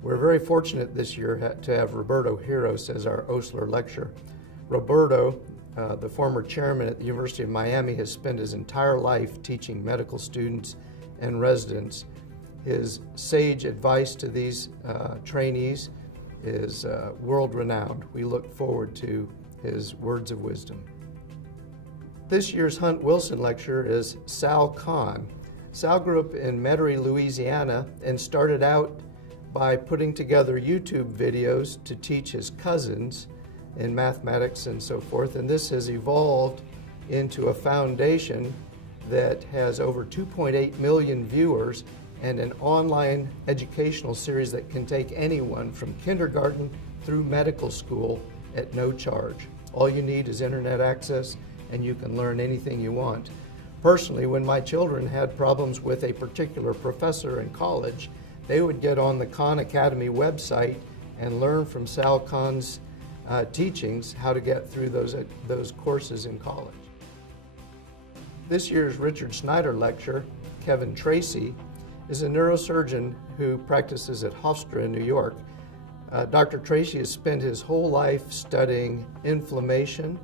We're very fortunate this year to have Roberto Heroes as our Osler lecturer. Roberto, the former chairman at the University of Miami, has spent his entire life teaching medical students and residents. His sage advice to these trainees is world-renowned. We look forward to his words of wisdom. This year's Hunt Wilson lecturer is Sal Khan. Sal grew up in Metairie, Louisiana, and started out by putting together YouTube videos to teach his cousins in mathematics and so forth, and this has evolved into a foundation that has over 2.8 million viewers and an online educational series that can take anyone from kindergarten through medical school at no charge. All you need is internet access and you can learn anything you want. Personally, when my children had problems with a particular professor in college, they would get on the Khan Academy website and learn from Sal Khan's teachings how to get through those courses in college. This year's Richard Snyder lecturer, Kevin Tracy, is a neurosurgeon who practices at Hofstra in New York. Dr. Tracy has spent his whole life studying inflammation,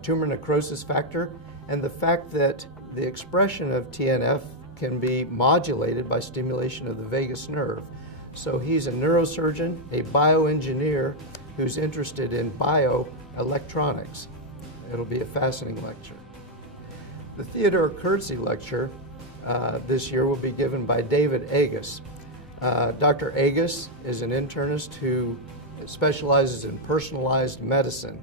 tumor necrosis factor, and the fact that the expression of TNF can be modulated by stimulation of the vagus nerve. So he's a neurosurgeon, a bioengineer who's interested in bioelectronics. It'll be a fascinating lecture. The Theodore Kurtze lecture this year will be given by David Agus. Dr. Agus is an internist who specializes in personalized medicine.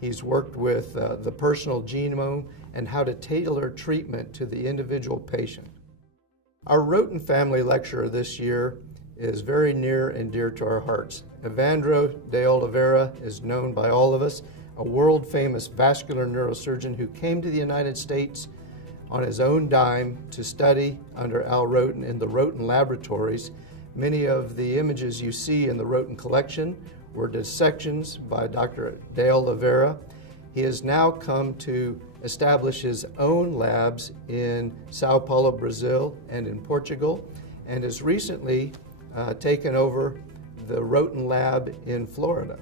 He's worked with the personal genome and how to tailor treatment to the individual patient. Our Roten family lecturer this year is very near and dear to our hearts. Evandro de Oliveira is known by all of us, a world-famous vascular neurosurgeon who came to the United States on his own dime to study under Al Roten in the Roten laboratories. Many of the images you see in the Roten collection were dissections by Dr. de Oliveira. He has now come to establish his own labs in Sao Paulo, Brazil, and in Portugal, and has recently taken over the Roten lab in Florida.